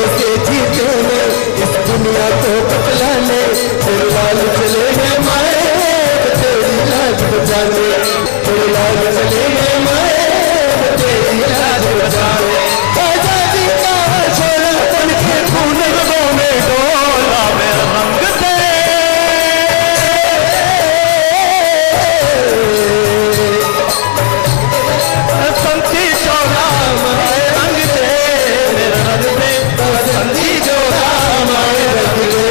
कैसे जीतेंगे इस दुनिया को बतलाने, तेरे लाल चले हैं माए तेरी लाज बचाने, तेरे लाल चले हैं माए तेरी लाज बचाने। आजादी का शोला बन के खून रगों में डोला मेरा रंग दे, बसंती चोला माए रंग दे, मेरा रंग दे बसंती चोला माए रंग दे,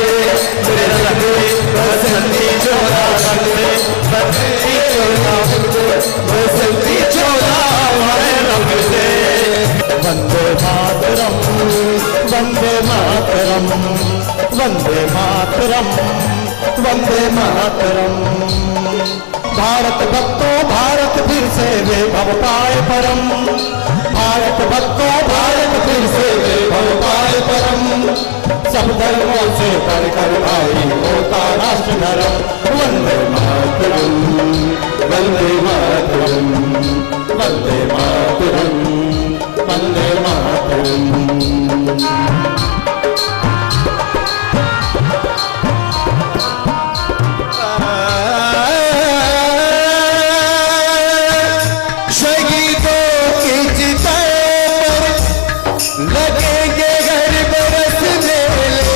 मेरा रंग दे बसंती चोला रंग दे, बसंती चोला बसंती चोला माए रंग दे। वंदे मातरम वंदे मातरम वंदे मातरम वंदे मातरम। भारत भक्तों भारत फिर से वे भव पाए परम, भारत भक्तों भारत फिर से वे भव पाए परम। सब धर्मों से कर कर भाई होता राष्ट्र धर्म। वंदे मातरम वंदे मातरम वंदे मातरम वंदे मातरम। शहीदों की चिताओं पर लगेंगे घर बरस मेले,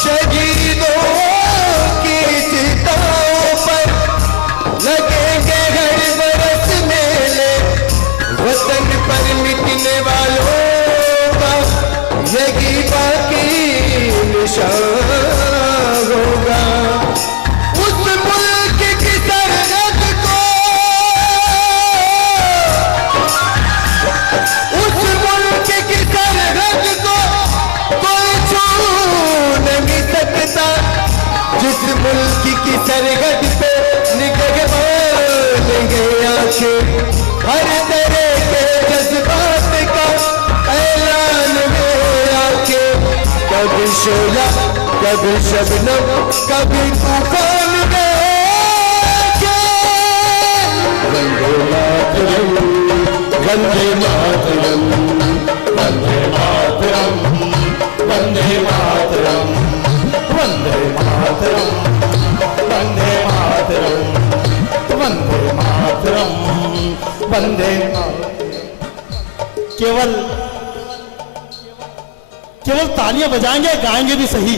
शहीदों की चिताओं पर लगेंगे घर बरस मेले। वतन पर मिटने वालों का यही बाकी निशान होगा। उस मुल्क की सरहद को, उस मुल्क की सरहद को कोई छू नहीं सकता, जिस मुल्क की सरहद पे निगह बांधेंगे आंखें। हर तरह के जज्बात का ऐलान में आके, कभी शोला कभी शबनम कभी तूफान में आके। वंदे मातरम वंदे मातरम वंदे मातरम वंदे मातरम वंदे मातरम वंदे मातरम वंदे मातरम वंदे। केवल तालियां बजाएंगे गाएंगे भी सही।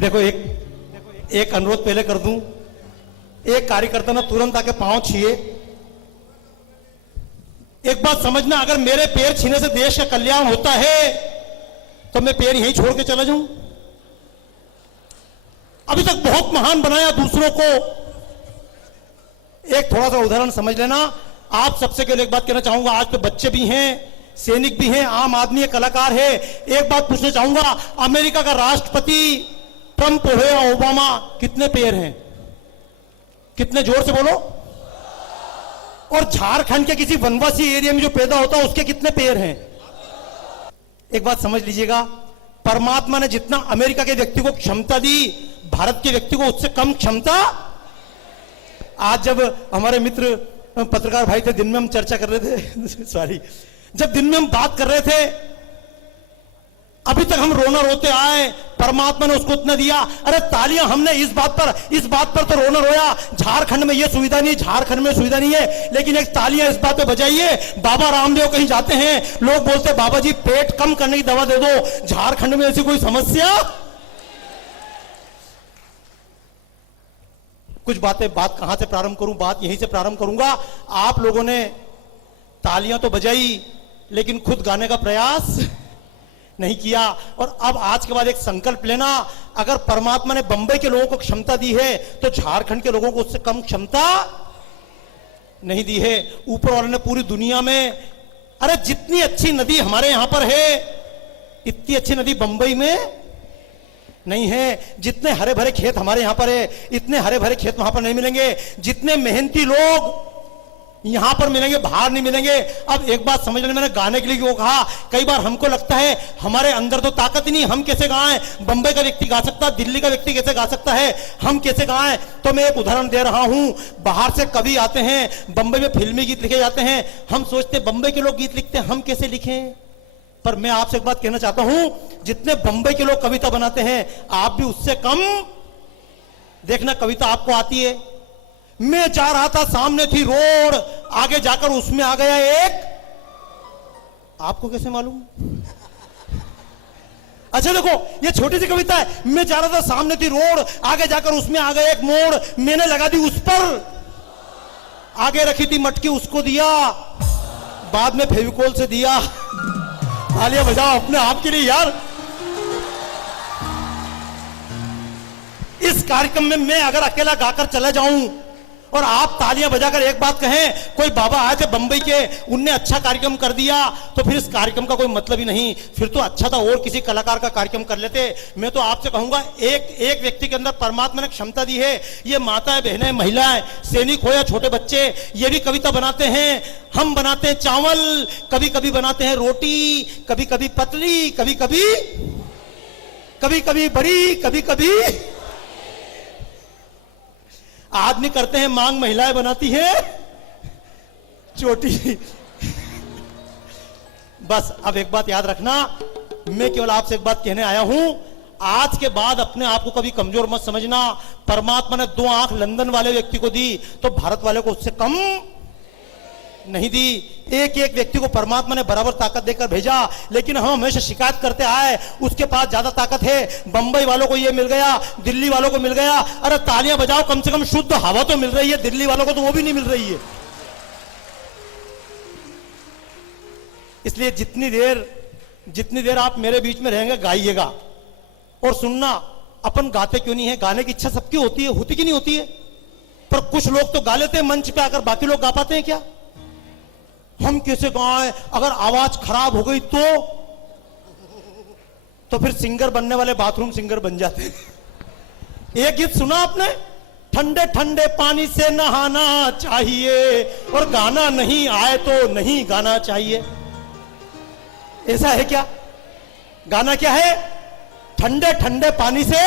देखो एक अनुरोध पहले कर दूं, एक कार्यकर्ता ना तुरंत आके पांव छीए। एक बात समझना, अगर मेरे पैर छीने से देश का कल्याण होता है तो मैं पैर यहीं छोड़ के चला जाऊं। अभी तक बहुत महान बनाया दूसरों को। एक थोड़ा सा उदाहरण समझ लेना। आप सबसे के लिए एक बात कहना चाहूंगा, आज तो बच्चे भी हैं, सैनिक भी हैं, आम आदमी है, कलाकार है। एक बात पूछना चाहूंगा, अमेरिका का राष्ट्रपति ट्रंप हो या ओबामा, कितने पैर हैं? कितने? जोर से बोलो। और झारखंड के किसी वनवासी एरिया में जो पैदा होता है उसके कितने पैर हैं? एक बात समझ लीजिएगा, परमात्मा ने जितना अमेरिका के व्यक्ति को क्षमता दी, भारत के व्यक्ति को उससे कम क्षमता। आज जब हमारे मित्र पत्रकार भाई थे, दिन में हम चर्चा कर रहे थे सॉरी, जब दिन में हम बात कर रहे थे, अभी तक हम रोना रोते आए, परमात्मा ने उसको उतना दिया। अरे तालियां हमने इस बात पर तो रोना रोया, झारखंड में ये सुविधा नहीं, झारखंड में सुविधा नहीं है, लेकिन एक तालियां इस बात पे बजाइए। बाबा रामदेव कहीं जाते हैं, लोग बोलते हैं बाबा जी पेट कम करने की दवा दे दो। झारखंड में ऐसी कोई समस्या? कुछ बात कहां से प्रारंभ करूं? बात यहीं से प्रारंभ करूंगा। आप लोगों ने तालियां तो बजाई, लेकिन खुद गाने का प्रयास नहीं किया। और अब आज के बाद एक संकल्प लेना, अगर परमात्मा ने बंबई के लोगों को क्षमता दी है तो झारखंड के लोगों को उससे कम क्षमता नहीं दी है। ऊपर वाले ने पूरी दुनिया में, अरे जितनी अच्छी नदी हमारे यहां पर है, इतनी अच्छी नदी बंबई में नहीं है। जितने हरे भरे खेत हमारे यहां पर है, इतने हरे भरे खेत वहां पर नहीं मिलेंगे। जितने मेहनती लोग यहां पर मिलेंगे, बाहर नहीं मिलेंगे। अब एक बात समझ लें, मैंने गाने के लिए क्यों कहा, कई बार हमको लगता है हमारे अंदर तो ताकत ही नहीं, हम कैसे गाएं? बंबई का व्यक्ति गा सकता, दिल्ली का व्यक्ति कैसे गा सकता है, हम कैसे गाएं? तो मैं एक उदाहरण दे रहा हूं। बाहर से कवि आते हैं, बंबई में फिल्मी गीत लिखे जाते हैं, हम सोचते बंबई के लोग गीत लिखते हैं, हम कैसे लिखें? पर मैं आपसे एक बात कहना चाहता हूं, जितने बंबई के लोग कविता बनाते हैं, आप भी उससे कम। देखना, कविता आपको आती है। मैं जा रहा था, सामने थी रोड, आगे जाकर उसमें आ गया एक, आपको कैसे मालूम? अच्छा देखो, ये छोटी सी कविता है। मैं जा रहा था, सामने थी रोड, आगे जाकर उसमें आ गया एक मोड़, मैंने लगा दी उस पर, आगे रखी थी मटकी उसको दिया, बाद में फेविकोल से दिया। तालियां बजाओ अपने आप के लिए यार। इस कार्यक्रम में मैं अगर अकेला गाकर चला जाऊं और आप तालियां बजाकर एक बात कहें, कोई बाबा आए थे बंबई के, उनने अच्छा कार्यक्रम कर दिया, तो फिर इस कार्यक्रम का कोई मतलब ही नहीं। फिर तो अच्छा था और किसी कलाकार का कार्यक्रम कर लेते। मैं तो आपसे कहूंगा, एक व्यक्ति के अंदर परमात्मा ने क्षमता दी है। ये माताएं, बहनें, महिलाएं, सैनिक हो या छोटे बच्चे, ये भी कविता बनाते हैं। हम बनाते हैं चावल, कभी कभी बनाते हैं रोटी, कभी कभी पतली, कभी कभी बड़ी, कभी कभी आदमी करते हैं मांग, महिलाएं बनाती है चोटी। बस अब एक बात याद रखना, मैं केवल आपसे एक बात कहने आया हूं, आज के बाद अपने आप को कभी कमजोर मत समझना। परमात्मा ने 2 आंख लंदन वाले व्यक्ति को दी, तो भारत वाले को उससे कम नहीं दी। एक एक व्यक्ति को परमात्मा ने बराबर ताकत देकर भेजा, लेकिन हम हमेशा शिकायत करते आए उसके पास ज्यादा ताकत है, बंबई वालों को ये मिल गया, दिल्ली वालों को मिल गया। अरे तालियां बजाओ, कम से कम शुद्ध हवा तो मिल रही है, दिल्ली वालों को तो वो भी नहीं मिल रही है। इसलिए जितनी देर आप मेरे बीच में रहेंगे, गाइएगा और सुनना। अपन गाते क्यों नहीं है? गाने की इच्छा सबकी होती है, होती कि नहीं होती है? पर कुछ लोग तो गा लेते हैं मंच पे आकर, बाकी लोग गा पाते हैं क्या? हम कैसे गाएं? अगर आवाज खराब हो गई तो फिर सिंगर बनने वाले बाथरूम सिंगर बन जाते हैं। एक गीत सुना आपने, ठंडे ठंडे पानी से नहाना चाहिए और गाना नहीं आए तो नहीं गाना चाहिए। ऐसा है क्या? गाना क्या है? ठंडे ठंडे पानी से,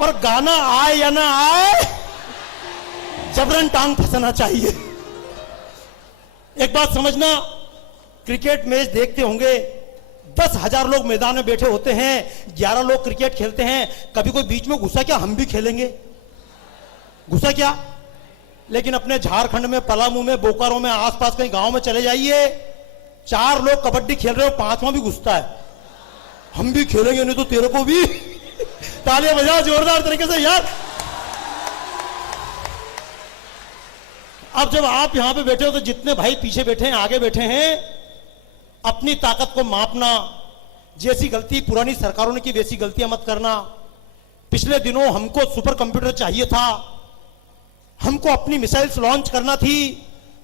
और गाना आए या ना आए जबरन टांग फंसाना चाहिए। एक बात समझना, क्रिकेट मैच देखते होंगे, 10,000 लोग मैदान में बैठे होते हैं, 11 लोग क्रिकेट खेलते हैं, कभी कोई बीच में घुसा क्या? हम भी खेलेंगे, घुसा क्या? लेकिन अपने झारखंड में, पलामू में, बोकारो में, आसपास कहीं गांव में चले जाइए, 4 लोग कबड्डी खेल रहे हो, 5वां भी घुसता है, हम भी खेलेंगे, नहीं तो तेरे को भी। तालियां बजाओ जोरदार तरीके से यार। अब जब आप यहां पे बैठे हो, तो जितने भाई पीछे बैठे हैं, आगे बैठे हैं, अपनी ताकत को मापना। जैसी गलती पुरानी सरकारों ने की, वैसी गलतियां मत करना। पिछले दिनों हमको सुपर कंप्यूटर चाहिए था, हमको अपनी मिसाइल्स लॉन्च करना थी,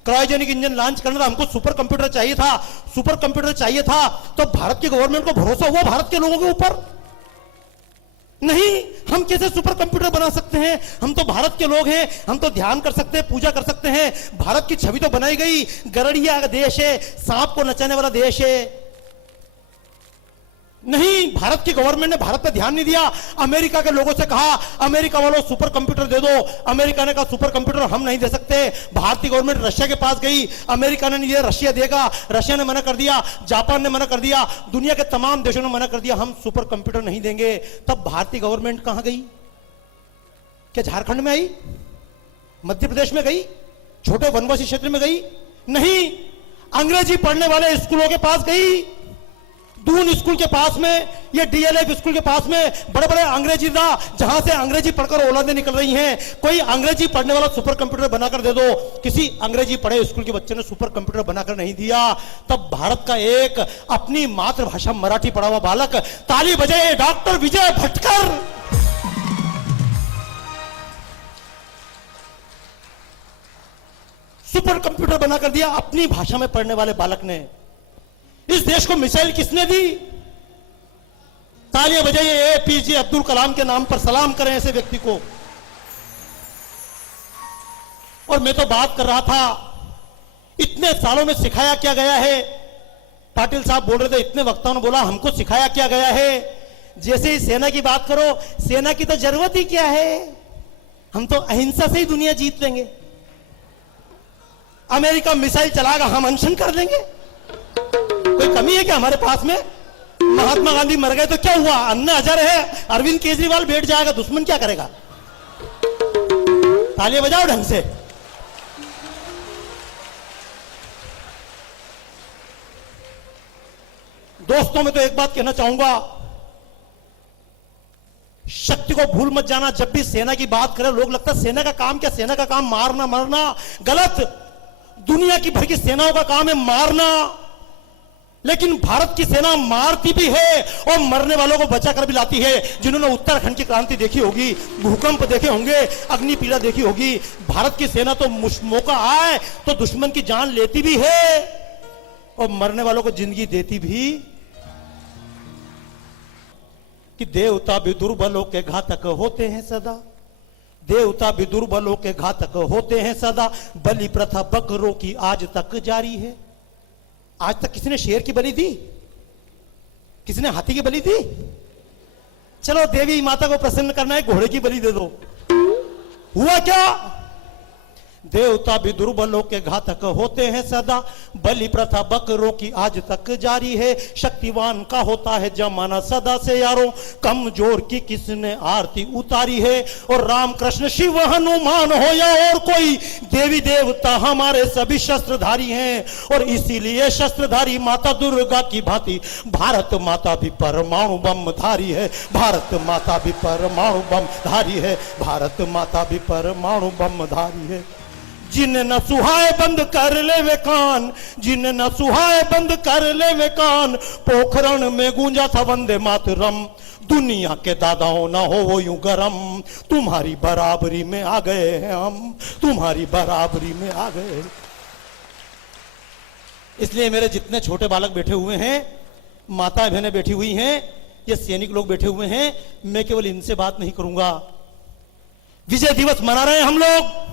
क्रायोजेनिक इंजन लॉन्च करना था, हमको सुपर कंप्यूटर चाहिए था। सुपर कंप्यूटर चाहिए था तो भारत की गवर्नमेंट को भरोसा हुआ भारत के लोगों के ऊपर? नहीं, हम कैसे सुपर कंप्यूटर बना सकते हैं? हम तो भारत के लोग हैं, हम तो ध्यान कर सकते हैं, पूजा कर सकते हैं, भारत की छवि तो बनाई गई, गरड़िया का देश है, सांप को नचाने वाला देश है। नहीं, भारत की गवर्नमेंट ने भारत पे ध्यान नहीं दिया। अमेरिका के लोगों से कहा, अमेरिका वालों सुपर कंप्यूटर दे दो, अमेरिका ने कहा सुपर कंप्यूटर हम नहीं दे सकते। भारतीय गवर्नमेंट रशिया के पास गई, अमेरिका ने नहीं दिया, रशिया देगा, रशिया ने मना कर दिया, जापान ने मना कर दिया, दुनिया के तमाम देशों ने मना कर दिया, हम सुपर कंप्यूटर नहीं देंगे। तब भारतीय गवर्नमेंट कहां गई? क्या झारखंड में आई? मध्य प्रदेश में गई? छोटे वनवासी क्षेत्र में गई? नहीं, अंग्रेजी पढ़ने वाले स्कूलों के पास गई। दून स्कूल के पास में, ये डीएलएफ स्कूल के पास में बड़े बड़े अंग्रेजी था, जहां से अंग्रेजी पढ़कर औलादें निकल रही हैं। कोई अंग्रेजी पढ़ने वाला सुपर कंप्यूटर बनाकर दे दो। किसी अंग्रेजी पढ़े स्कूल के बच्चे ने सुपर कंप्यूटर बनाकर नहीं दिया। तब भारत का एक अपनी मातृभाषा मराठी पढ़ा हुआ बालक, ताली बजाए doctor Vijay Bhatkar, super computer बनाकर दिया अपनी भाषा में पढ़ने वाले बालक ने। इस देश को मिसाइल किसने दी? तालियां बजाइए एपीजे अब्दुल कलाम के नाम पर, सलाम करें ऐसे व्यक्ति को। और मैं तो बात कर रहा था इतने सालों में सिखाया क्या गया है। पाटिल साहब बोल रहे थे, इतने वक्ताओं ने बोला हमको सिखाया क्या गया है। जैसे ही सेना की बात करो, सेना की तो जरूरत ही क्या है, हम तो अहिंसा से ही दुनिया जीत लेंगे। अमेरिका मिसाइल चलाएगा, हम अनशन कर देंगे। कोई कमी है क्या हमारे पास में? महात्मा गांधी मर गए तो क्या हुआ, अन्ना हजारे है, अरविंद केजरीवाल बैठ जाएगा, दुश्मन क्या करेगा? तालियां बजाओ ढंग से। दोस्तों, मैं तो एक बात कहना चाहूंगा, शक्ति को भूल मत जाना। जब भी सेना की बात करें, लोग लगता है सेना का काम क्या, सेना का काम मारना मरना। गलत। दुनिया की भर की सेनाओं का काम है मारना, लेकिन भारत की सेना मारती भी है और मरने वालों को बचा कर भी लाती है। जिन्होंने उत्तराखंड की क्रांति देखी होगी, भूकंप देखे होंगे, अग्निपीड़ा देखी होगी, भारत की सेना तो मौका आए तो दुश्मन की जान लेती भी है और मरने वालों को जिंदगी देती भी। कि देवता भी दुर्बलों के घातक होते हैं सदा, देवता भी दुर्बलों के घातक होते हैं सदा। बलि प्रथा बकरों की आज तक जारी है। आज तक किसी ने शेर की बलि दी? किसी ने हाथी की बलि दी? चलो देवी माता को प्रसन्न करना है, घोड़े की बलि दे दो। हुआ क्या? देवता भी दुर्बलों के घातक होते हैं सदा। बलि प्रथा बकरों की आज तक जारी है। शक्तिवान का होता है जमाना सदा से यारों, कमजोर की किसने आरती उतारी है। और राम कृष्ण शिव हनुमान हो या और कोई, देवी देवता हमारे सभी शस्त्रधारी हैं। और इसीलिए शस्त्रधारी माता दुर्गा की भांति भारत माता भी परमाणु बम धारी है। भारत माता भी परमाणु बम धारी है। भारत माता भी परमाणु बम धारी है। जिन्हें न सुहाए बंद कर ले वे कान, जिन्हें न सुहाए बंद कर ले वे कान। पोखरण में गूंजा था वंदे मातरम, दुनिया के दादाओं ना हो वो यूं गरम। तुम्हारी बराबरी में आ गए हैं हम, तुम्हारी बराबरी में आ गए। इसलिए मेरे जितने छोटे बालक बैठे हुए हैं, माता बहनें बैठी हुई हैं, ये सैनिक लोग बैठे हुए हैं, मैं केवल इनसे बात नहीं करूंगा। विजय दिवस मना रहे हैं हम लोग,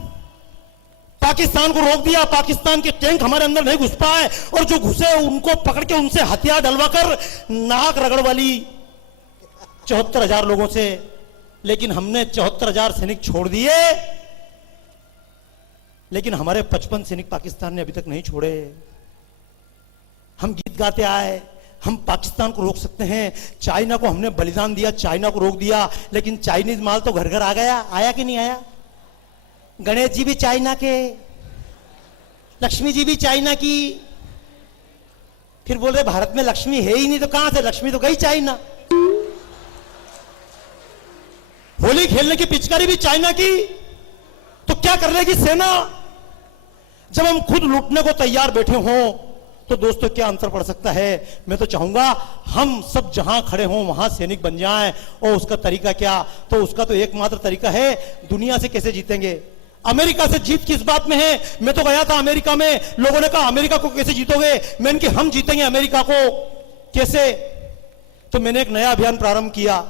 पाकिस्तान को रोक दिया, पाकिस्तान के टैंक हमारे अंदर नहीं घुस पाए और जो घुसे उनको पकड़ के उनसे हथियार डलवाकर नाक रगड़ वाली 74,000 लोगों से। लेकिन हमने 74,000 सैनिक छोड़ दिए, लेकिन हमारे 55 सैनिक पाकिस्तान ने अभी तक नहीं छोड़े। हम गीत गाते आए, हम पाकिस्तान को रोक सकते हैं। चाइना को हमने बलिदान दिया, चाइना को रोक दिया, लेकिन चाइनीज माल तो घर घर आ गया। आया कि नहीं आया? गणेश जी भी चाइना के, लक्ष्मी जी भी चाइना की। फिर बोल रहे भारत में लक्ष्मी है ही नहीं, तो कहां से लक्ष्मी? तो गई चाइना। होली खेलने की पिचकारी भी चाइना की, तो क्या कर लेगी सेना? जब हम खुद लूटने को तैयार बैठे हों तो दोस्तों क्या अंतर पड़ सकता है? मैं तो चाहूंगा हम सब जहां खड़े हों वहां सैनिक बन जाएं। और उसका तरीका क्या? तो उसका तो एकमात्र तरीका है, दुनिया से कैसे जीतेंगे। अमेरिका से जीत किस बात में है? मैं तो गया था अमेरिका में, लोगों ने कहा अमेरिका को कैसे जीतोगे? मैंने कहा हम जीतेंगे अमेरिका को। कैसे? तो मैंने एक नया अभियान प्रारंभ किया।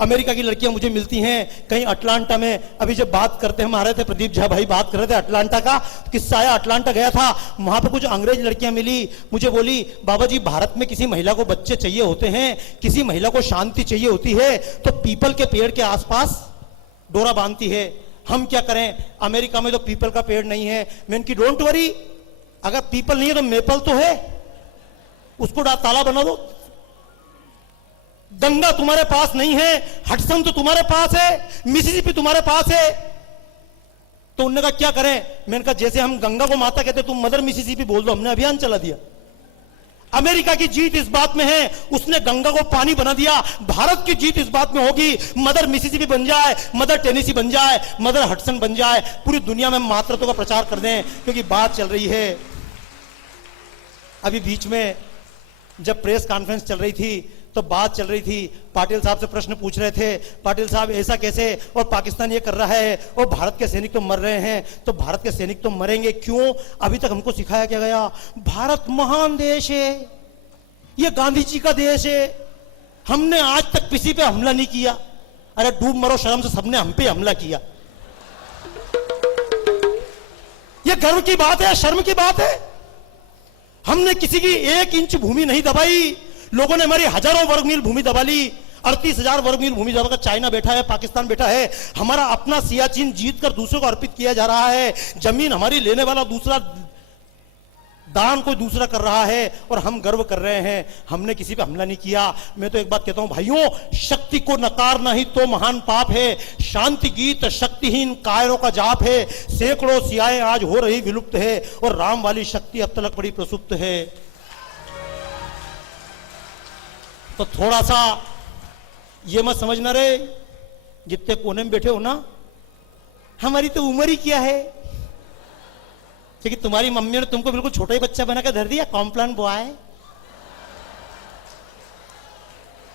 अमेरिका की लड़कियां मुझे मिलती हैं कहीं अटलांटा में। अभी जब बात करते हैं, हम आ रहे थे, प्रदीप झा भाई बात कर रहे थे अटलांटा का किस्सा आया। अटलांटा गया था, वहां पे कुछ अंग्रेज लड़कियां मिली, मुझे बोली बाबा जी भारत में किसी महिला को बच्चे चाहिए होते हैं, किसी महिला को शांति चाहिए होती है, तो पीपल के पेड़ के आसपास डोरा बांधती है। हम क्या करें? अमेरिका में तो पीपल का पेड़ नहीं है। मैं इनकी डोंट वरी, अगर पीपल नहीं है तो मेपल तो है, उसको ताला बना दो। गंगा तुम्हारे पास नहीं है, हडसन तो तुम्हारे पास है, मिसिसिपी तुम्हारे पास है, तो उन्होंने कहा क्या करें? मैंने कहा जैसे हम गंगा को माता कहते तुम मदर मिसिसिपी बोल दो। हमने अभियान चला दिया। अमेरिका की जीत इस बात में है, उसने गंगा को पानी बना दिया। भारत की जीत इस बात में होगी, मदर मिसिसिपी बन जाए, मदर टेनेसी बन जाए, मदर हडसन बन जाए, पूरी दुनिया में मातृत्व का प्रचार कर दें। क्योंकि बात चल रही है, अभी बीच में जब प्रेस कॉन्फ्रेंस चल रही थी तो बात चल रही थी, पाटिल साहब से प्रश्न पूछ रहे थे, पाटिल साहब ऐसा कैसे, और पाकिस्तान ये कर रहा है, और भारत के सैनिक तो मर रहे हैं, तो भारत के सैनिक तो मरेंगे क्यों? अभी तक हमको सिखाया क्या गया? भारत महान देश है, ये गांधी जी का देश है, हमने आज तक किसी पे हमला नहीं किया। अरे डूब मरो शर्म से, सबने हम पे हमला किया। यह गर्व की बात है, शर्म की बात है? हमने किसी की 1 इंच भूमि नहीं दबाई, लोगों ने हमारी हजारों वर्ग मील भूमि दबा ली। 38,000 वर्ग मील भूमि दबाकर चाइना बैठा है, पाकिस्तान बैठा है। हमारा अपना सियाचिन जीत कर दूसरों को अर्पित किया जा रहा है। जमीन हमारी लेने वाला दूसरा, दान कोई दूसरा कर रहा है, और हम गर्व कर रहे हैं हमने किसी पे हमला नहीं किया। मैं तो एक बात कहता हूं भाइयों, शक्ति को नकारना ही तो महान पाप है। शांति गीत शक्तिहीन कायरों का जाप है। सैकड़ों सियाएं आज हो रही विलुप्त है, और राम वाली शक्ति अब तक पड़ी प्रसुप्त है। तो थोड़ा सा ये मत समझना रे, जितने कोने में बैठे हो ना, हमारी तो उम्र ही क्या है, क्योंकि तुम्हारी मम्मी ने तुमको बिल्कुल छोटा ही बच्चा बनाकर धर दिया, कॉम्प्लान बॉय।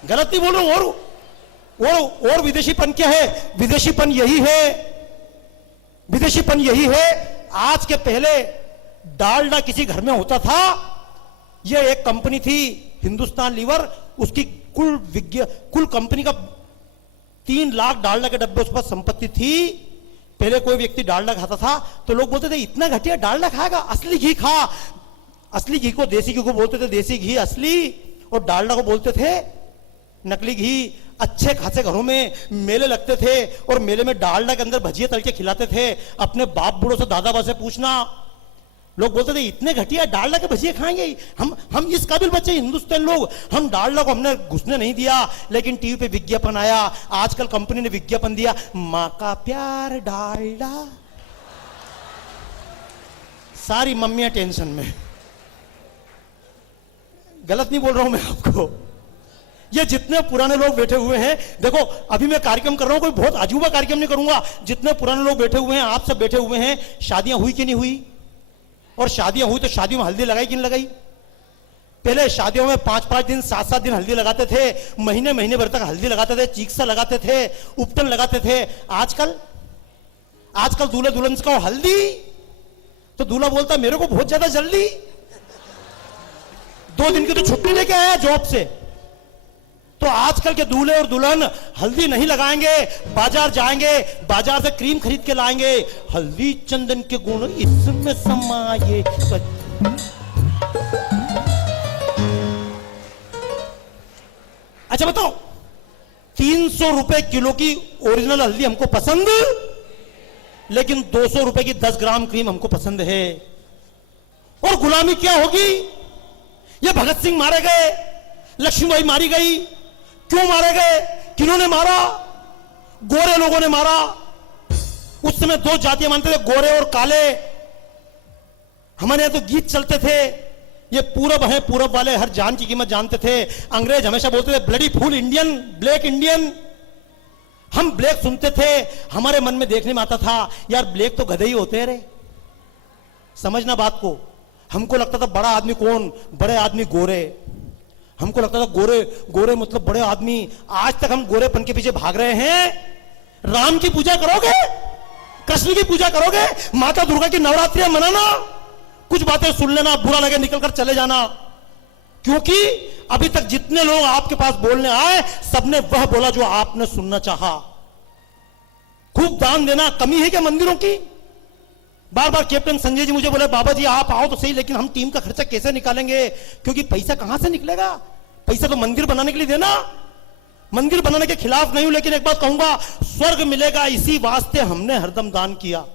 गलत नहीं बोल रहा हूं। और विदेशीपन क्या है? विदेशीपन यही है, विदेशीपन यही है। आज के पहले डालडा किसी घर में होता था, यह एक कंपनी थी हिंदुस्तान लीवर, उसकी कुल कंपनी का 3 लाख डालडा के डब्बे उस पर संपत्ति थी। पहले कोई व्यक्ति डालडा खाता था तो लोग बोलते थे इतना घटिया डालडा खाएगा, असली घी खा। असली घी को देसी घी को बोलते थे देसी घी असली, और डालडा को बोलते थे नकली घी। अच्छे खासे घरों में मेले लगते थे, और मेले में डालडा के अंदर भजिए तल के खिलाते थे। अपने बाप बूढ़ों से, दादा बा से पूछना, लोग बोलते थे इतने घटिया डालडा के भजिए खाएंगे। हम इस काबिल बच्चे हिंदुस्तान लोग, हम डालडा को हमने घुसने नहीं दिया। लेकिन टीवी पे विज्ञापन आया, आजकल कंपनी ने विज्ञापन दिया, मां का प्यार डालडा। सारी मम्मियां टेंशन में। गलत नहीं बोल रहा हूं मैं आपको। ये जितने पुराने लोग बैठे हुए हैं, देखो अभी मैं कार्यक्रम कर रहा हूं, कोई बहुत अजूबा कार्यक्रम नहीं करूंगा। जितने पुराने लोग बैठे हुए हैं, आप सब बैठे हुए हैं, शादियां हुई कि नहीं हुई? और शादियां हुई तो शादियों में हल्दी लगाई कि नहीं लगाई? पहले शादियों में 5-5 दिन, 7-7 दिन हल्दी लगाते थे, महीने भर तक हल्दी लगाते थे, चीक्सा लगाते थे, उपटन लगाते थे। आजकल दूल्हे दुल्हन का हल्दी तो दूल्हा बोलता मेरे को बहुत ज्यादा जल्दी, 2 दिन की तो छुट्टी लेके आया जॉब से। तो आजकल के दूल्हे और दुल्हन हल्दी नहीं लगाएंगे, बाजार जाएंगे, बाजार से क्रीम खरीद के लाएंगे। हल्दी चंदन के गुण इसमें समाये। अच्छा बताओ, 300 रुपए किलो की ओरिजिनल हल्दी हमको पसंद, लेकिन 200 रुपए की 10 ग्राम क्रीम हमको पसंद है। और गुलामी क्या होगी? ये भगत सिंह मारे गए, लक्ष्मीबाई मारी गई, क्यों मारे गए? किन्होंने मारा? गोरे लोगों ने मारा। उस समय 2 जातियां मानते थे, गोरे और काले। हमारे यहां तो गीत चलते थे, ये पूरब है, पूरब वाले हर जान की कीमत जानते थे। अंग्रेज हमेशा बोलते थे bloody fool Indian, black Indian. हम ब्लैक सुनते थे, हमारे मन में देखने में आता था यार ब्लैक तो गधे ही होते हैं रे। समझना बात को। हमको लगता था बड़ा आदमी कौन? बड़े आदमी गोरे। हमको लगता था गोरे मतलब बड़े आदमी। आज तक हम गोरेपन के पीछे भाग रहे हैं। राम की पूजा करोगे, कृष्ण की पूजा करोगे, माता दुर्गा की नवरात्रियां मनाना, कुछ बातें सुन लेना, बुरा लगे निकलकर चले जाना। क्योंकि अभी तक जितने लोग आपके पास बोलने आए, सबने वह बोला जो आपने सुनना चाहा। खूब दान देना, कमी है क्या मंदिरों की? बार बार कैप्टन संजय जी मुझे बोले बाबा जी आप आओ तो सही, लेकिन हम टीम का खर्चा कैसे निकालेंगे? क्योंकि पैसा कहां से निकलेगा? पैसा तो मंदिर बनाने के लिए देना। मंदिर बनाने के खिलाफ नहीं हूं, लेकिन एक बात कहूंगा, स्वर्ग मिलेगा इसी वास्ते हमने हरदम दान किया।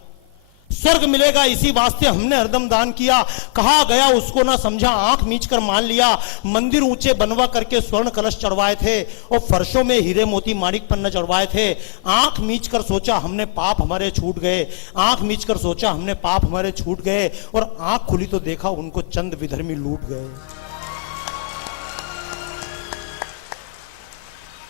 स्वर्ग मिलेगा इसी वास्ते हमने हरदम दान किया। कहा गया उसको ना समझा, आंख मीच कर मान लिया। मंदिर ऊंचे बनवा करके स्वर्ण कलश चढ़वाए थे, और फर्शों में हीरे मोती माणिक पन्ना चढ़वाए थे। आंख मीच कर सोचा हमने पाप हमारे छूट गए, आंख मीच कर सोचा हमने पाप हमारे छूट गए, और आंख खुली तो देखा उनको चंद विधर्मी लूट गए।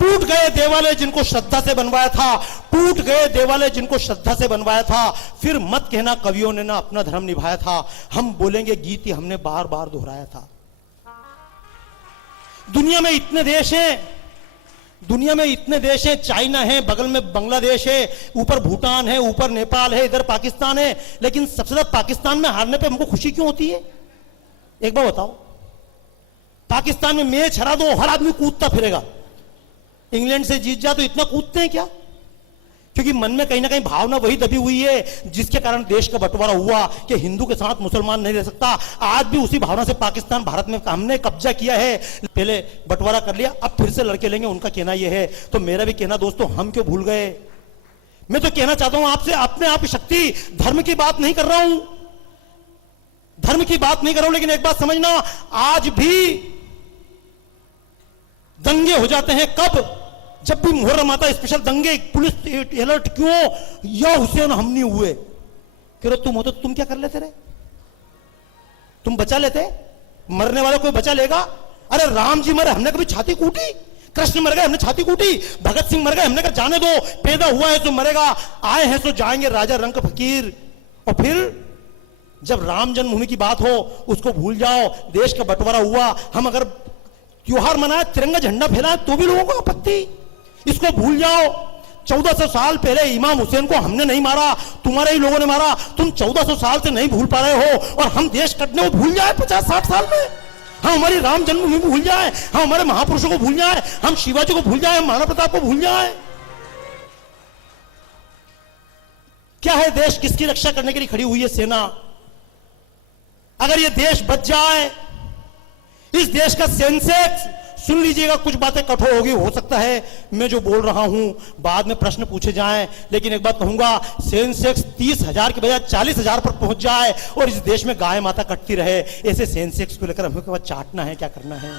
टूट गए देवालय जिनको श्रद्धा से बनवाया था, टूट गए देवालय जिनको श्रद्धा से बनवाया था। फिर मत कहना कवियों ने ना अपना धर्म निभाया था, हम बोलेंगे गीत ही हमने बार बार दोहराया था। दुनिया में इतने देश हैं, दुनिया में इतने देश हैं, चाइना है, बगल में बांग्लादेश है, ऊपर भूटान है, ऊपर नेपाल है, इधर पाकिस्तान है, लेकिन सबसे ज्यादा पाकिस्तान में हारने पे हमको खुशी क्यों होती है? एक बार बताओ। पाकिस्तान में मैच हरा दो, हर आदमी कूदता फिरेगा। इंग्लैंड से जीत जा तो इतना कूदते हैं क्या? क्योंकि मन में कहीं ना कहीं भावना वही दबी हुई है जिसके कारण देश का बंटवारा हुआ कि हिंदू के साथ मुसलमान नहीं रह सकता। आज भी उसी भावना से पाकिस्तान भारत में हमने कब्जा किया है, पहले बंटवारा कर लिया, अब फिर से लड़के लेंगे, उनका कहना यह है। तो मेरा भी कहना दोस्तों, हम क्यों भूल गए? मैं तो कहना चाहता हूं आपसे, अपने आप की शक्ति, धर्म की बात नहीं कर रहा हूं, धर्म की बात नहीं कर रहा हूं, लेकिन एक बात समझना, आज भी दंगे हो जाते हैं। कब? जब भी मुहर्रम आता है, स्पेशल दंगे, पुलिस अलर्ट क्यों? या हुसैन हम नहीं हुए, कह तुम होते तो तुम क्या कर लेते रे? तुम बचा लेते? मरने वाला कोई बचा लेगा? अरे राम जी मरे, हमने कभी छाती कूटी? कृष्ण मर गए, हमने छाती कूटी? भगत सिंह मर गए, हमने कहा जाने दो, पैदा हुआ है तो मरेगा, आए हैं तो जाएंगे, राजा रंग फकीर। और फिर जब राम जन्मभूमि की बात हो उसको भूल जाओ। देश का बंटवारा हुआ, हम अगर त्योहार मनाए, तिरंगा झंडा फहराए तो भी लोगों को आपत्ति, इसको भूल जाओ। 1400 साल पहले इमाम हुसैन को हमने नहीं मारा, तुम्हारे ही लोगों ने मारा, तुम 1400 साल से नहीं भूल पा रहे हो, और हम देश कटने को भूल जाए 50-60 साल में? हम हमारी राम जन्मभूमि भूल जाए, हम हमारे महापुरुषों को भूल जाए, हम शिवाजी को भूल जाए, हम महाराणा प्रताप को भूल जाए? क्या है देश? किसकी रक्षा करने के लिए खड़ी हुई है सेना? अगर ये देश बच जाए, इस देश का सेंसेक्स, सुन लीजिएगा, कुछ बातें कठोर होगी, हो सकता है मैं जो बोल रहा हूं बाद में प्रश्न पूछे जाएं, लेकिन एक बात कहूंगा, सेंसेक्स 30,000 के बजाय 40,000 पर पहुंच जाए और इस देश में गाय माता कटती रहे, ऐसे सेंसेक्स को लेकर हमें चाटना है, क्या करना है?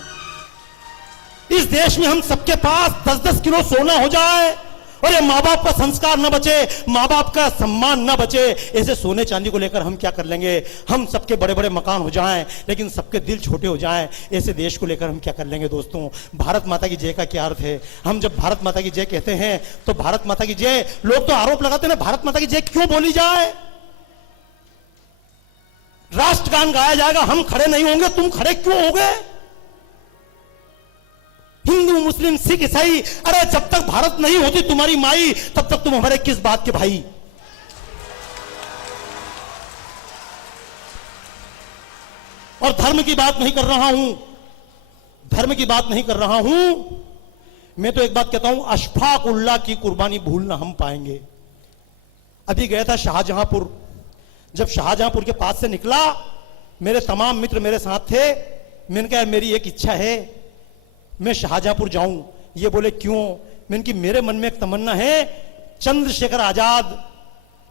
इस देश में हम सबके पास 10-10 किलो सोना हो जाए और ये माँ बाप का संस्कार न बचे, माँ बाप का सम्मान न बचे, ऐसे सोने चांदी को लेकर हम क्या कर लेंगे? हम सबके बड़े बड़े मकान हो जाएं लेकिन सबके दिल छोटे हो जाएं, ऐसे देश को लेकर हम क्या कर लेंगे? दोस्तों, भारत माता की जय का क्या अर्थ है? हम जब भारत माता की जय कहते हैं तो भारत माता की जय, लोग तो आरोप लगाते हैं भारत माता की जय क्यों बोली जाए? राष्ट्रगान गाया जाएगा, हम खड़े नहीं होंगे, तुम खड़े क्यों हो गए? हिंदू, मुस्लिम, सिख, ईसाई, अरे जब तक भारत नहीं होती तुम्हारी माई, तब तक तुम हमारे किस बात के भाई? और धर्म की बात नहीं कर रहा हूं, धर्म की बात नहीं कर रहा हूं, मैं तो एक बात कहता हूं, अशफाक उल्लाह की कुर्बानी भूलना हम पाएंगे। अभी गया था शाहजहांपुर, जब शाहजहांपुर के पास से निकला, मेरे तमाम मित्र मेरे साथ थे, मैंने कहा मेरी एक इच्छा है, मैं शाहजहांपुर जाऊं। ये बोले क्यों? मैंने कि मेरे मन में एक तमन्ना है, चंद्रशेखर आजाद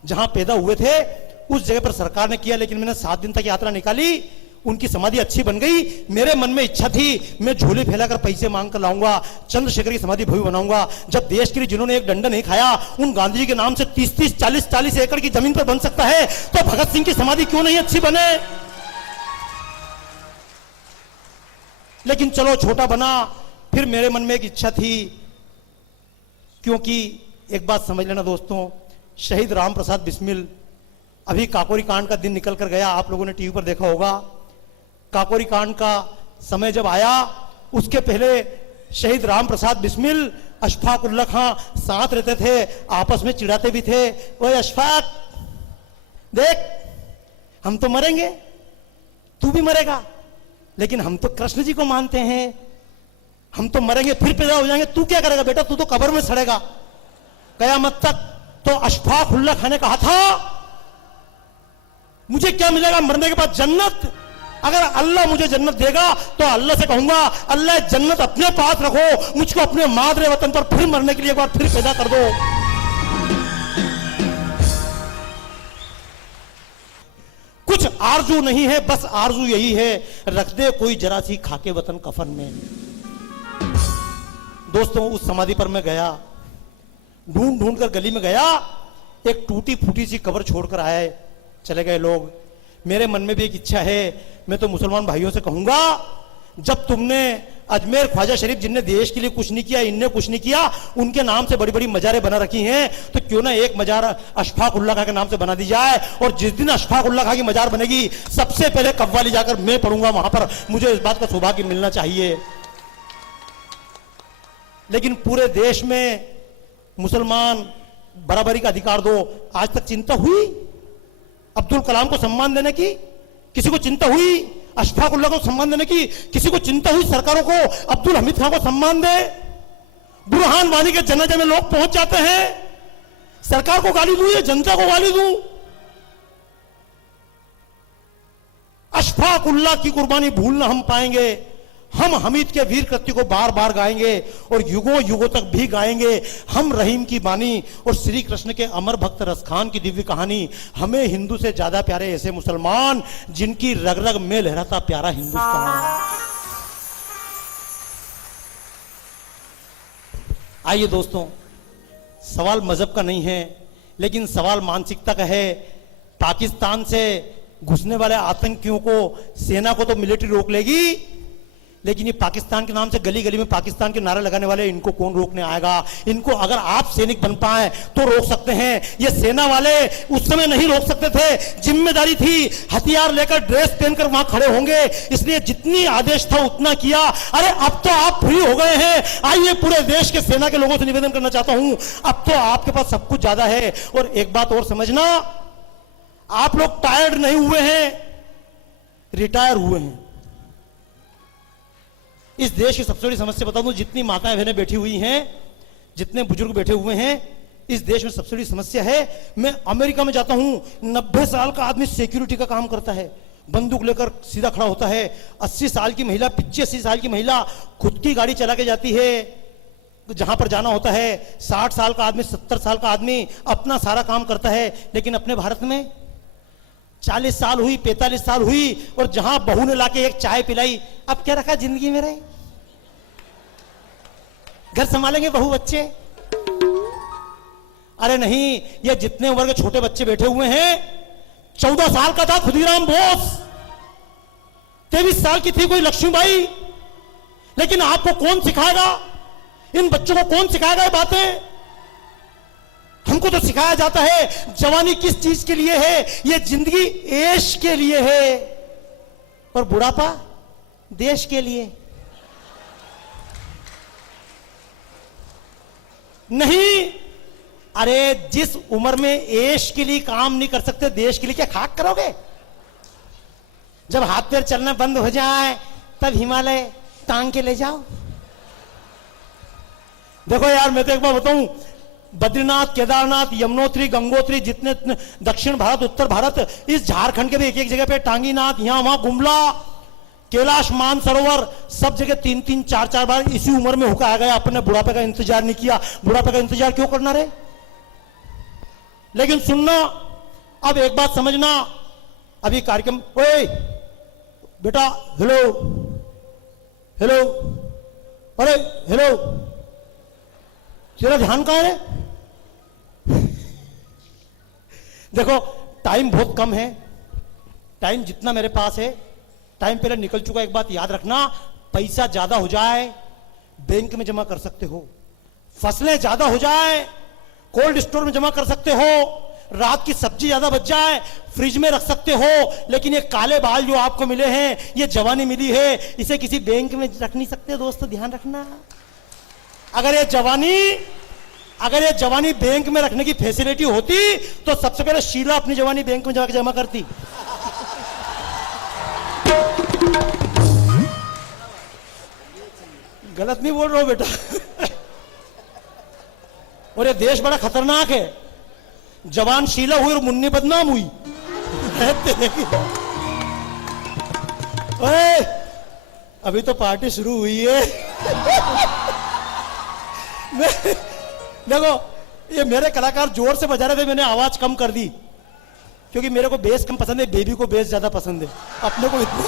जहां पैदा हुए थे उस जगह पर सरकार ने किया, लेकिन मैंने 7 दिन तक यात्रा निकाली, उनकी समाधि अच्छी बन गई, मेरे मन में इच्छा थी मैं झोले फैलाकर पैसे मांग कर लाऊंगा, चंद्रशेखर की समाधि भव्य बनाऊंगा। जब देश के लिए जिन्होंने एक डंडा नहीं खाया, उन गांधी जी के नाम से 30-30, 40-40 एकड़ की जमीन पर बन सकता है, तो भगत सिंह की समाधि क्यों नहीं अच्छी बने? लेकिन चलो छोटा बना। फिर मेरे मन में एक इच्छा थी, क्योंकि एक बात समझ लेना दोस्तों, शहीद राम प्रसाद बिस्मिल, अभी काकोरी कांड का दिन निकल कर गया, आप लोगों ने टीवी पर देखा होगा। काकोरी कांड का समय जब आया, उसके पहले शहीद राम प्रसाद बिस्मिल, अशफाक उल्लाह खां साथ रहते थे, आपस में चिढ़ाते भी थे, ओए अशफाक देख, हम तो मरेंगे, तू भी मरेगा, लेकिन हम तो कृष्ण जी को मानते हैं, हम तो मरेंगे फिर पैदा हो जाएंगे, तू क्या करेगा बेटा? तू तो कब्र में सड़ेगा कयामत तक। तो अशफाक उल्लाह खां ने कहा था, मुझे क्या मिलेगा मरने के बाद? जन्नत। अगर अल्लाह मुझे जन्नत देगा तो अल्लाह से कहूंगा, अल्लाह जन्नत अपने पास रखो, मुझको अपने मादरे वतन पर फिर मरने के लिए एक बार फिर पैदा कर दो। कुछ आरजू नहीं है, बस आरजू यही है, रख दे कोई जरा सी खाके वतन कफन में। दोस्तों, उस समाधि पर मैं गया, ढूंढ ढूंढ कर गली में गया, एक टूटी फूटी सी कब्र छोड़कर आए, चले गए लोग। मेरे मन में भी एक इच्छा है, मैं तो मुसलमान भाइयों से कहूंगा, जब तुमने अजमेर ख्वाजा शरीफ, जिनने देश के लिए कुछ नहीं किया, इनने कुछ नहीं किया, उनके नाम से बड़ी बड़ी मजारें बना रखी हैं, तो क्यों ना एक मजार अशफाक उल्लाह खां के नाम से बना दी जाए। और जिस दिन अशफाक उल्लाह खां की मजार बनेगी, सबसे पहले कव्वाली जाकर मैं पढ़ूंगा वहां पर, मुझे इस बात का सौभाग्य मिलना चाहिए। लेकिन पूरे देश में मुसलमान बराबरी का अधिकार दो, आज तक चिंता हुई? अब्दुल कलाम को सम्मान देने की किसी को चिंता हुई? अशफाक उल्लाह को सम्मान देने की किसी को चिंता हुई? सरकारों को अब्दुल हमीद खान को सम्मान दे? बुरहान वानी के जनाजे में लोग पहुंच जाते हैं, सरकार को गाली दूं या जनता को गाली दूं? अशफाक उल्लाह की कुर्बानी भूलना हम पाएंगे। हम हमीद के वीर कृत्य को बार बार गाएंगे और युगों युगों तक भी गाएंगे। हम रहीम की बानी और श्री कृष्ण के अमर भक्त रसखान की दिव्य कहानी। हमें हिंदू से ज्यादा प्यारे ऐसे मुसलमान जिनकी रग रग में लहराता प्यारा हिंदुस्तान। आइए दोस्तों, सवाल मजहब का नहीं है, लेकिन सवाल मानसिकता का है। पाकिस्तान से घुसने वाले आतंकियों को सेना को तो मिलिट्री रोक लेगी, लेकिन ये पाकिस्तान के नाम से गली गली में पाकिस्तान के नारे लगाने वाले, इनको कौन रोकने आएगा? इनको अगर आप सैनिक बन पाए तो रोक सकते हैं। ये सेना वाले उस समय नहीं रोक सकते थे, जिम्मेदारी थी, हथियार लेकर ड्रेस पहनकर वहां खड़े होंगे, इसलिए जितनी आदेश था उतना किया। अरे अब तो आप फ्री हो गए हैं। आइए, पूरे देश के सेना के लोगों से निवेदन करना चाहता हूं, अब तो आपके पास सब कुछ ज्यादा है। और एक बात और समझना, आप लोग टायर्ड नहीं हुए हैं, रिटायर हुए हैं। इस देश की सबसे बड़ी समस्या बता दूं, जितनी माताएं बहनें बैठी हुई हैं, जितने बुजुर्ग बैठे हुए हैं, इस देश में सबसे बड़ी समस्या है। मैं अमेरिका में जाता हूं, 90 साल का आदमी सिक्योरिटी का काम करता है, बंदूक लेकर सीधा खड़ा होता है। 80 साल की महिला, 85 साल की महिला खुद की गाड़ी चला के जाती है जहां पर जाना होता है। 60 साल का आदमी, 70 साल का आदमी अपना सारा काम करता है। लेकिन अपने भारत में 40 साल हुई, 45 साल हुई, और जहां बहू ने लाके एक चाय पिलाई, अब क्या रखा जिंदगी में? रहे घर संभालेंगे बहू बच्चे? अरे नहीं, ये जितने उम्र के छोटे बच्चे बैठे हुए हैं, 14 साल का था खुदीराम बोस, 23 साल की थी कोई लक्ष्मीबाई। लेकिन आपको कौन सिखाएगा? इन बच्चों को कौन सिखाएगा ये बातें? हमको तो सिखाया जाता है जवानी किस चीज के लिए है, ये जिंदगी ऐश के लिए है, और बुढ़ापा देश के लिए नहीं। अरे जिस उम्र में ऐश के लिए काम नहीं कर सकते, देश के लिए क्या खाक करोगे? जब हाथ पैर चलना बंद हो जाए तब हिमालय टांग के ले जाओ। देखो यार, मैं तो एक बार बताऊं, बद्रीनाथ, केदारनाथ, यमुनोत्री, गंगोत्री, जितने दक्षिण भारत, उत्तर भारत, इस झारखंड के भी एक एक जगह पे टांगीनाथ, यहां वहां गुमला, कैलाश, मानसरोवर, सब जगह 3-3, 4-4 बार इसी उम्र में होकर आ गया। अपने बुढ़ापे का इंतजार नहीं किया। बुढ़ापे का इंतजार क्यों करना रे? लेकिन सुनना, अब एक बात समझना, अभी कार्यक्रम, ओए बेटा, हेलो हेलो, अरे हेलो, तेरा ध्यान कहां है? देखो, टाइम बहुत कम है। टाइम जितना मेरे पास है, टाइम पहले निकल चुका। एक बात याद रखना, पैसा ज्यादा हो जाए बैंक में जमा कर सकते हो, फसलें ज्यादा हो जाए कोल्ड स्टोर में जमा कर सकते हो, रात की सब्जी ज्यादा बच जाए फ्रिज में रख सकते हो, लेकिन ये काले बाल जो आपको मिले हैं, ये जवानी मिली है, इसे किसी बैंक में रख नहीं सकते। दोस्तों ध्यान रखना, अगर ये जवानी बैंक में रखने की फैसिलिटी होती तो सबसे पहले शीला अपनी जवानी बैंक में जाकर जमा करती। गलत नहीं बोल रहा हूं बेटा। और ये देश बड़ा खतरनाक है। जवान शीला हुई और मुन्नी बदनाम हुई। ओए, अभी तो पार्टी शुरू हुई है। देखो, ये मेरे कलाकार जोर से बजा रहे थे, मैंने आवाज कम कर दी क्योंकि मेरे को बेस कम पसंद है, बेबी को बेस ज्यादा पसंद है, अपने को इतना।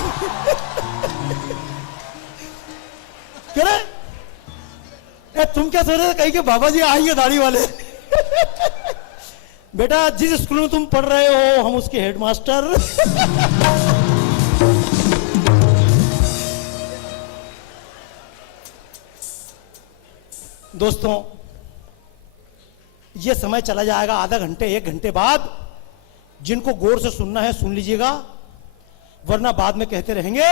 तुम क्या सोच रहे थे कहीं के बाबा जी आएंगे दाढ़ी वाले? बेटा, जिस स्कूल में तुम पढ़ रहे हो, हम उसके हेडमास्टर। दोस्तों, यह समय चला जाएगा आधा घंटे 1 घंटे बाद। जिनको गौर से सुनना है सुन लीजिएगा, वरना बाद में कहते रहेंगे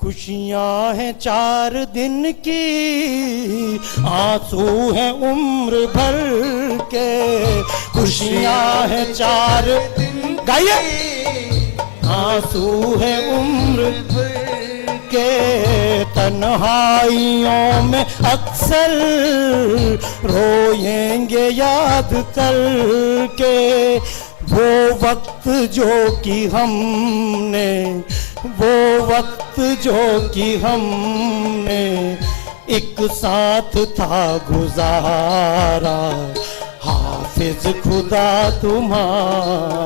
खुशियां हैं 4 दिन की, आंसू हैं उम्र भर के। खुशियां हैं 4 दिन, गाइए, आंसू हैं उम्र भर के। तन्हाइयों में अक्सर रोएंगे याद करके वो वक्त जो कि हमने, वो वक्त जो कि हमने एक साथ था गुजारा। हाफिज खुदा तुम्हारा।